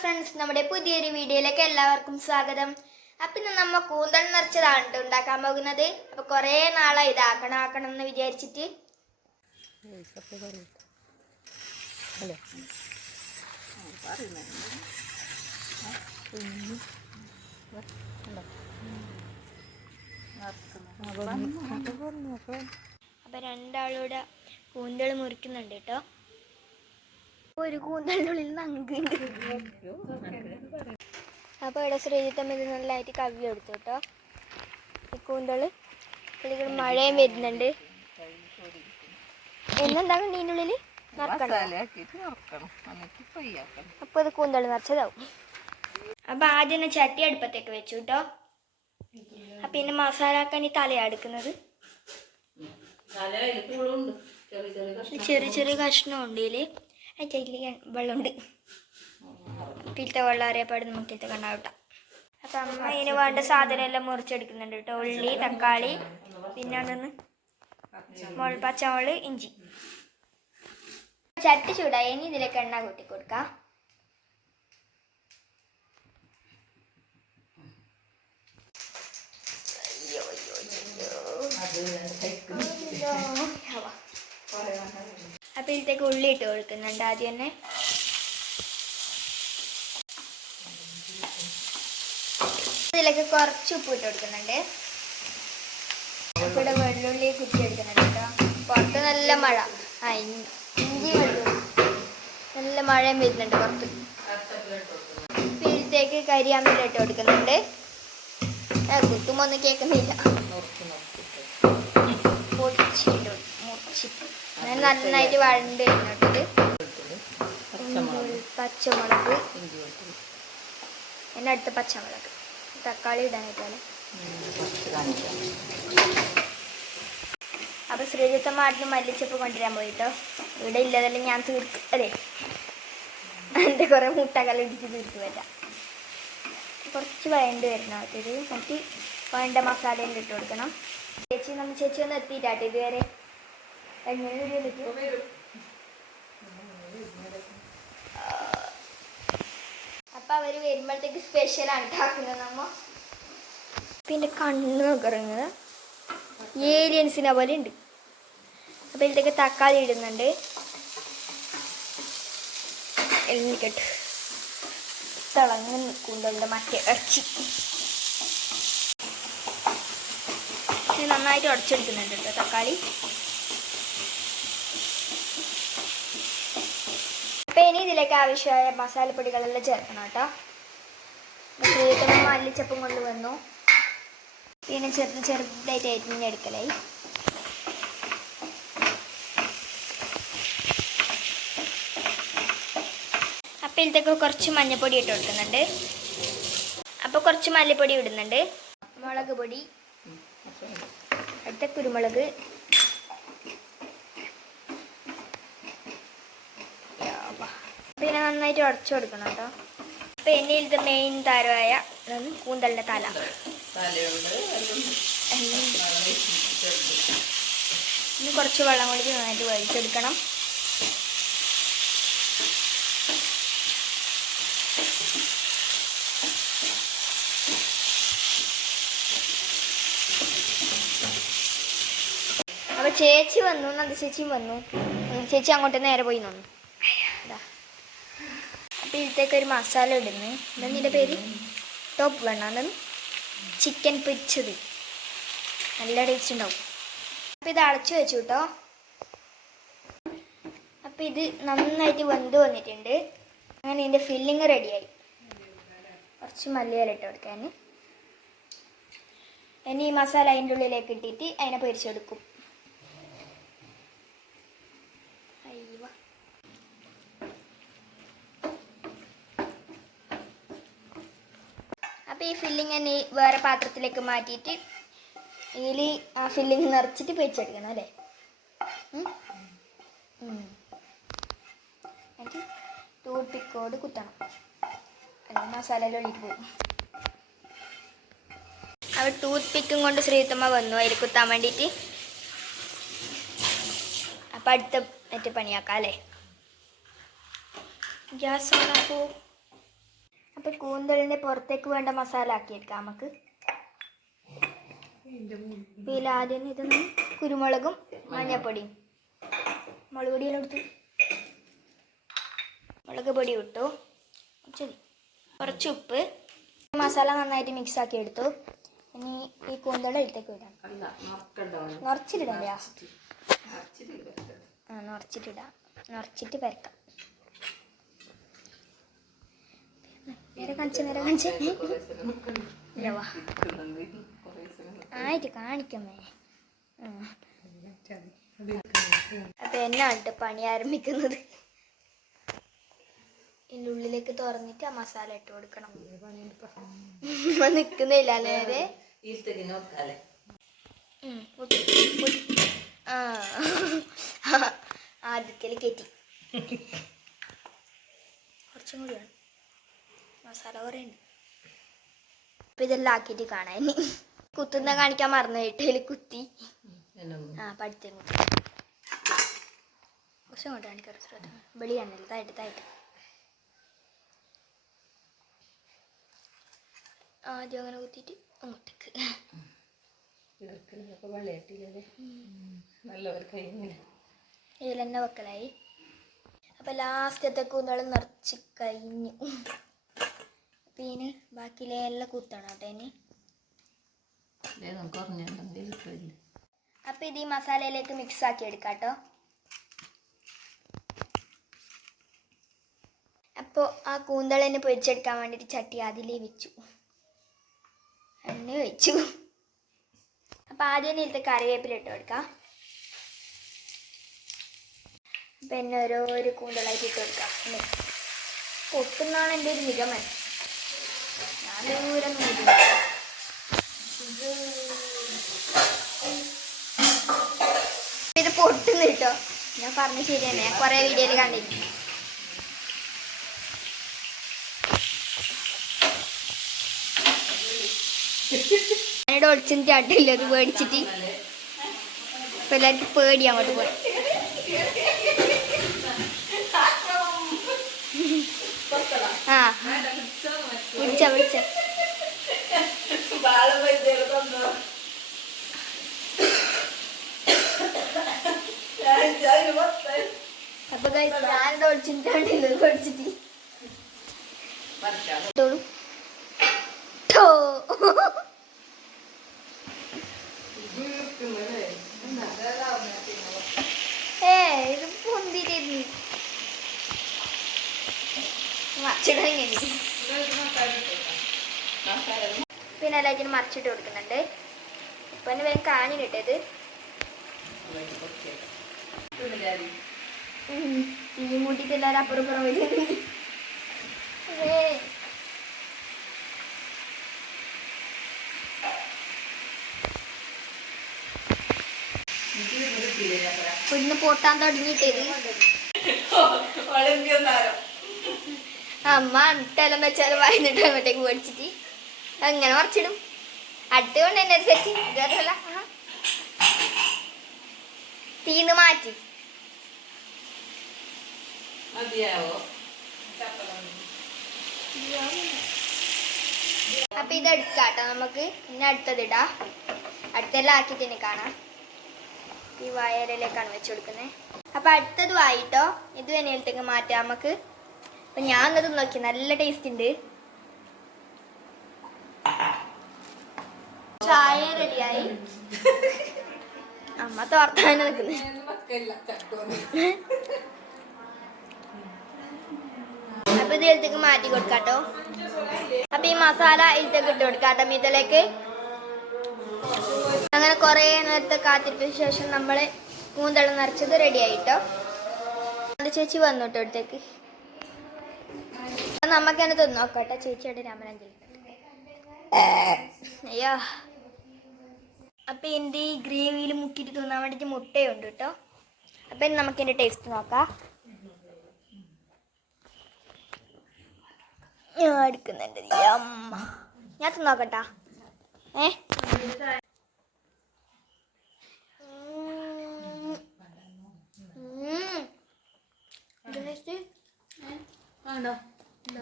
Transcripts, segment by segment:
Friends നമ്മുടെ പുതിയൊരു വീഡിയോയിലേക്ക് എല്ലാവർക്കും സ്വാഗതം. അപ്പം ഇന്ന് നമ്മൾ കൂന്തൽ നിറച്ചതാണ് കേട്ടോ ഉണ്ടാക്കാൻ പോകുന്നത്. അപ്പം കുറേ നാളായി ഇതാക്കണം ആക്കണം എന്ന് വിചാരിച്ചിട്ട്. അപ്പം രണ്ടാളൂടെ കൂന്തൽ മുറിക്കുന്നുണ്ട് കേട്ടോ. ഒരു കൂന്തലിനുള്ളിൽ നങ്കുണ്ട് അപ്പൊ ഇവിടെ ശ്രീജിത്തമ്മ നല്ലതായിട്ട് കവി കൊടുത്തു കേട്ടോ. ഈ കൂന്തൾ. ഇതിൽ മഴയും വരുന്നുണ്ട്. എന്നെന്താ ആക്കണം അപ്പൊ ഇത് കൂന്തൾ നിറച്ചതാവും. അപ്പൊ ആദ്യം ചട്ടി അടുപ്പത്തേക്ക് വെച്ചു കേട്ടോ. അപ്പൊ പിന്നെ മസാലാക്കാൻ ഈ തലയെടുക്കുന്നത് ചെറിയ ചെറിയ കഷ്ണം ചെറിയ ചെറിയ കഷ്ണം ഉണ്ട് ഇതിൽ. അതിൽ വെള്ളമുണ്ട്. പിലത്തെ വെള്ളം അറിയപ്പാട് നമുക്കിത്തെ കണ്ടാവട്ട അപ്പൊ അമ്മ ഇതിന് വേണ്ട സാധനം എല്ലാം മുറിച്ചെടുക്കുന്നുണ്ട് കേട്ടോ. ഉള്ളി തക്കാളി പിന്നെ അതൊന്ന് പച്ചമുളക് ഇഞ്ചി. ചട്ടി ചൂടായി. ഇനി ഇതിലേക്ക് എണ്ണ കൂട്ടി കൊടുക്കാം. അപ്പൊ ഇതിലേക്ക് ഉള്ളി ഇട്ട് കൊടുക്കുന്നുണ്ട് ആദ്യം തന്നെ. ഇതിലേക്ക് കുറച്ച് ഉപ്പ് ഇട്ട് കൊടുക്കുന്നുണ്ട്. ഇവിടെ വെള്ളുള്ളി കുത്തി എടുക്കുന്നുണ്ട് കേട്ടോ. പുറത്ത് നല്ല മഴ. ആ ഇഞ്ചി വെള്ളുള്ളി. നല്ല മഴയും വരുന്നുണ്ട് പുറത്ത്. ഇതിലേക്ക് കരിയാമ്പിലിട്ട് കൊടുക്കുന്നുണ്ട്. ഒന്നും കേൾക്കുന്നില്ല നുറുക്കി നുറുക്കിയിട്ട് പൊടിച്ചിട്ട് മുറിച്ചിട്ട് അങ്ങനെ നന്നായിട്ട് വഴണ്ട് കഴിഞ്ഞിട്ട് പച്ചമുളക്. എന്റെ അടുത്ത് പച്ചമുളക്. തക്കാളി ഇടാനായിട്ടാണ്. ഉം, കുറച്ച് കാണിക്കാം അപ്പൊ ശ്രീജിത്തം മാട്ടിന് മല്ലിച്ചപ്പ് കൊണ്ടുവരാൻ പോയിട്ടോ. ഇവിടെ ഇല്ലതല്ലേ ഞാൻ തീർക്കും അതെ എന്റെ കൊറേ മുട്ടകല ഇടിച്ച് തീർത്ത് വരാം കുറച്ച് വഴണ്ട് വരണം അത് എന്നിട്ട് വേണ്ട മസാലയെല്ലാം ഇട്ട് കൊടുക്കണം. ചേച്ചി നമ്മൾ ചേച്ചി ഒന്ന് എത്തിയിട്ടാട്ടെ ഇതുവരെ. എങ്ങനെ വരും അപ്പൊ അവർ വരുമ്പോഴത്തേക്ക് സ്പെഷ്യൽ ഉണ്ടാക്കുന്നത് നമ്മ. പിന്നെ കണ്ണ് ഇറങ്ങുന്നത് ഏലിയൻസിനെ പോലെ ഉണ്ട് അപ്പൊ ഇതിലേക്ക് തക്കാളി ഇടുന്നുണ്ട്. എണ്ണിക്കട്ട് തിളങ്ങി നിൽക്കുന്നുണ്ട് മറ്റേ ഇറച്ചി. നന്നായിട്ട് ഉടച്ചെടുക്കുന്നുണ്ട് കേട്ടോ തക്കാളി. അപ്പൊ ഇനി ഇതിലേക്ക് ആവശ്യമായ മസാലപ്പൊടികളെല്ലാം ചേർക്കണം കേട്ടോ. ശ്രീകൃഷ്ണ മല്ലിച്ചപ്പും കൊണ്ട് വന്നു. പിന്നെ ചെറുത് ചെറുതായിട്ട് അരിഞ്ഞെടുക്കലായി അപ്പം ഇതിലേക്ക് കുറച്ച് മഞ്ഞപ്പൊടി ഇട്ട് കൊടുക്കുന്നുണ്ട്. അപ്പോൾ കുറച്ച് മല്ലിപ്പൊടി ഇടുന്നുണ്ട്. മുളക് പൊടി. അടുത്ത കുരുമുളക്. പിന്നെ നന്നായിട്ട് ഉടച്ചു കൊടുക്കണം കേട്ടോ. പിന്നെ ഇത് മെയിൻ താരമായ കൂന്തലിന്റെ കൂന്തലിന്റെ തല. ഇനി കുറച്ച് വെള്ളം കൂടി നന്നായിട്ട് വലിച്ചെടുക്കണം അപ്പൊ ചേച്ചി വന്നു നന്ദ ചേച്ചിയും വന്നു. ചേച്ചി അങ്ങോട്ട് നേരെ പോയി നിന്നു. അപ്പൊ ഇതിലേക്ക് ഒരു മസാല ഇടുന്നു. എന്താ പേര്? ടോപ്പ് വേണം ചിക്കൻ പൊരിച്ചത് നല്ല ടേസ്റ്റ് ഉണ്ടാവും. അപ്പം ഇത് അടച്ചു വെച്ചു കേട്ടോ അപ്പം ഇത് നന്നായിട്ട് വെന്ത് വന്നിട്ടുണ്ട്. അങ്ങനെ ഇതിന്റെ ഫില്ലിങ് റെഡിയായി കുറച്ച് മല്ലിയില ഇട്ട് കൊടുക്കാൻ ഇനി ഈ മസാല അതിന്റെ ഉള്ളിലേക്ക് ഇട്ടിട്ട് അതിനെ പൊരിച്ചെടുക്കും അയ്യോ അപ്പോൾ ഈ ഫില്ലിങ് തന്നെ വേറെ പാത്രത്തിലേക്ക് മാറ്റിയിട്ട് ഇതിൽ ആ ഫില്ലിങ് നിറച്ചിട്ട് പൊരിച്ചെടുക്കണം അല്ലേ. എന്നിട്ട് ടൂത്ത് പിക്കോട് കുത്തണം. അല്ലെങ്കിൽ മസാലയിൽ ഒളിക്ക് പോകും. അവ ടൂത്ത് പിക്കും കൊണ്ട് ശ്രീത്തമ്മ വന്നു. അതിൽ കുത്താൻ വേണ്ടിയിട്ട്. അപ്പം അടുത്ത മറ്റേ പണിയാക്കാം അല്ലേ? ഗ്യാസ് ഓണാക്കൂ ഇപ്പൊ കൂന്തളിന്റെ പുറത്തേക്ക് വേണ്ട മസാല ആക്കിയെടുക്കാം നമുക്ക്. ഇതിൽ ആദ്യം ഇതൊന്ന് കുരുമുളകും മഞ്ഞപ്പൊടിയും മുളക് പൊടിയെല്ലാം എടുത്തു. മുളക് പൊടി ഇട്ടു. ശരി. കുറച്ച് ഉപ്പ്. മസാല നന്നായിട്ട് മിക്സ് ആക്കി എടുത്തു. ഇനി ഈ കൂന്തള ഇതിലേക്ക് വിടാം നിറച്ചിട്ടിടാം നിറച്ചിട്ടിടാം. നിറച്ചിട്ട് പരക്കാം കാണിച്ച നേരെ കാണിച്ച. ആയിട്ട് കാണിക്കമ്മേ. അപ്പൊ എന്നാണ് പണി ആരംഭിക്കുന്നത്? ഇതിന്റെ ഉള്ളിലേക്ക് തുറന്നിട്ട് ആ മസാല ഇട്ട് കൊടുക്കണം. നിക്കുന്നില്ല നേരെ. ആ. ആദ്യത്തിൽ കയറ്റി കുറച്ചും കൂടി വേണം. മസാല കുറേ ഉണ്ട് അപ്പൊ ഇതെല്ലാം ആക്കിയിട്ട് കാണാൻ ഇനി കുത്തുന്ന കാണിക്കാൻ മറന്നു വീട്ടിൽ കുത്തി. ആ പഠിത്തം കുത്തി. കുറച്ചും കൊണ്ട് കാണിക്കാം ശ്രദ്ധ. വെളിയാണല്ലോ തായിട്ട് തായിട്ട് ആദ്യം അങ്ങനെ കുത്തിയിട്ട് അങ്ങോട്ടേക്ക് ഇതിലെന്നെ വെക്കലായി. അപ്പം ലാസ്റ്റത്തെ കൂന്തളം നിറച്ച് കഴിഞ്ഞു. പിന്നെ ബാക്കി എല്ലാം കുത്തണം കേട്ടോ ഇനി. അപ്പൊ ഇത് ഈ മസാലയിലേക്ക് മിക്സ് ആക്കി എടുക്കാം കേട്ടോ. അപ്പോൾ ആ കൂന്തളിനെ പൊരിച്ചെടുക്കാൻ വേണ്ടിയിട്ട് ചട്ടി അതിലേ വെച്ചു. എണ്ണ വെച്ചു അപ്പോൾ ആദ്യം ഇതിലത്തെ കറിവേപ്പില ഇട്ട് കൊടുക്കാം. പിന്നെ എന്നെ ഒരു കൂന്തളായിട്ട് ഇട്ട് കൊടുക്കാം. ഒട്ടുന്നാണ് എന്റെ ഒരു നിഗമനം. ദൂരം ഇത് പൊട്ടുന്നു കേട്ടോ. ഞാൻ പറഞ്ഞ ശരിയാണ്. ഞാൻ കുറെ വീഡിയോയിൽ കണ്ടിരുന്നു. ഞാനിവിടെ ഒളിച്ചും ചാട്ടില്ല അത് പേടിച്ചിട്ട്. ഇപ്പൊ എല്ലാവർക്കും പേടി അങ്ങോട്ട് പോയി ആ വിളിച്ച വിളിച്ച അപ്പൊ guys, ഞാനിവിടെ ഒളിച്ചും ചാട്ടില്ല പേടിച്ചിട്ട് ഇട്ടോളൂ ഠോ. ഏ ഇത് പൊന്തിരുന്നു മറിച്ചിടാൻ ഇങ്ങനെ എല്ലാത്തിനും മറിച്ചിട്ട് കൊടുക്കുന്നുണ്ട്. ഇപ്പൊ എന്നെ വേഗം കാണി കിട്ടിയത്. തീ മൂട്ടിട്ട് എല്ലാവരും അപ്പുറം പുറം വരുന്നുണ്ട് ഏ. ഇന്ന് പൊട്ടാൻ തുടങ്ങിയിട്ടത്. അമ്മ അട്ടലം വെച്ചാൽ വയന്നിട്ട് അങ്ങോട്ടേക്ക് മേടിച്ചിട്ട്. അങ്ങനെ മറിച്ചിടും? അടുത്തുകൊണ്ട് കൊണ്ട് തന്നെ സെറ്റ് ഇതല്ല തീന്ന് മാറ്റി. അപ്പൊ ഇത് എടുക്കാട്ടോ നമുക്ക്. ഇനി അടുത്തത് ഇടാ. അടുത്തെല്ലാം ആക്കി തന്നെ കാണാം. ഈ വയറിലേക്കാണ് വെച്ച് കൊടുക്കുന്നത് അപ്പൊ അടുത്തത് വായിട്ടോ ഇത് എടുത്തേക്ക് മാറ്റാം നമുക്ക്. അപ്പൊ ഞാൻ അത് നോക്കി നല്ല ടേസ്റ്റ് ഉണ്ട്. ചായ റെഡിയായി. അമ്മ തോർത്താൻ നിൽക്കുന്നത് അപ്പൊ ഇത് ഇതിലേക്ക് മാറ്റി കൊടുക്കാട്ടോ. അപ്പൊ ഈ മസാല ഇതിലേക്ക് ഇട്ട് കൊടുക്കാട്ടോ മീത്തലേക്ക് അങ്ങനെ കുറെ നേരത്തെ കാത്തിരിപ്പിന് ശേഷം നമ്മൾ കൂന്തളം നിറച്ചത് റെഡി ആയിട്ടോ. ചേച്ചി വന്നു കേട്ടോ അടുത്തേക്ക്. നമുക്ക് തന്നെ തിന്നു നോക്കട്ടെ ചേച്ചിയുടെ രാമനാഞ്ചലി അയ്യോ. അപ്പൊ എന്റെ ഈ ഗ്രേവിയിൽ മുക്കിട്ട് തിന്നാൻ വേണ്ടിയിട്ട് മുട്ടയുണ്ട് കേട്ടോ. അപ്പൊ നമുക്ക് എന്റെ ടേസ്റ്റ് നോക്കാം. ഞാൻ എടുക്കുന്നുണ്ട് അമ്മ. ഞാൻ തിന്നോക്കട്ടാ ഏ?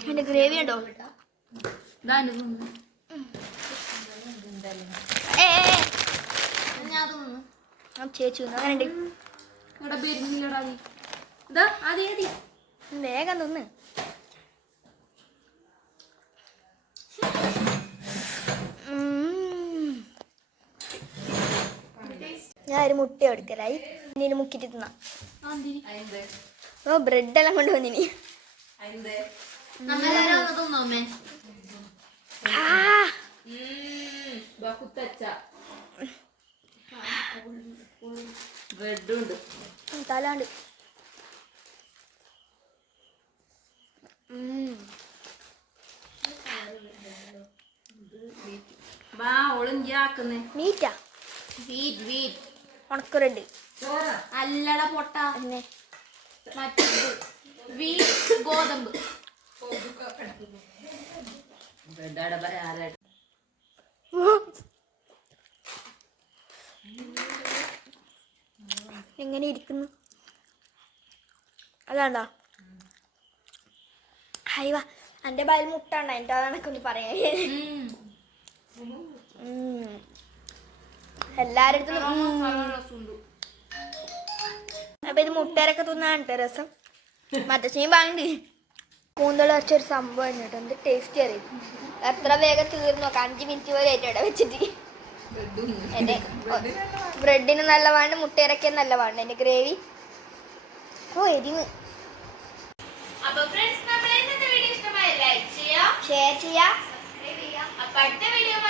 അതിന്റെ ഗ്രേവി ഉണ്ടോ? ഏ. ചേച്ചി അങ്ങനെ വേഗം തിന്ന്. ഞാൻ ഒരു മുട്ട എടുക്കലായി. ഇനി മുക്കിട്ട് തിന്നാം. ഓ ബ്രെഡ് എല്ലാം കൊണ്ടുവന്നിനി വന്നിനി ആ. ഉണ്ട് തലാണ്ട്. വാ മീറ്റാ? Wheat wheat. ഉണക്കുറുണ്ട്. അല്ലട പൊട്ട. മറ്റേത്. വീറ്റ് ഗോതമ്പ്. ബ്രെഡ് അവിടെ പറയാ എങ്ങനെ ഇരിക്കുന്നു? അതാണ്ടോ? ഹൈവ എന്റെ ബായിൽ മുട്ട എന്റെ അതാണൊക്കെ ഒന്ന് അടുത്തും ഉം. അപ്പൊ ഇത് മുട്ടേരൊക്കെ തിന്നാണ് രസം? രസം ചെയ്യും വാങ്ങി കൂന്തള വെച്ചൊരു സംഭവം കേട്ടോ. എന്ത് ടേസ്റ്റ് അറിയും? എത്ര വേഗം തീർന്നു നോക്കാം. അഞ്ച് മിനിറ്റ് പോലെ ആയിട്ട് വെച്ചിട്ട്. എന്റെ ബ്രെഡിന് നല്ല വേണ്ട മുട്ടയിറക്കിയ നല്ല വേണ്ട എന്റെ ഗ്രേവി. ഓ എരിന്ന് ഷെയർ ചെയ്യാം അടുത്ത വീഡിയോ.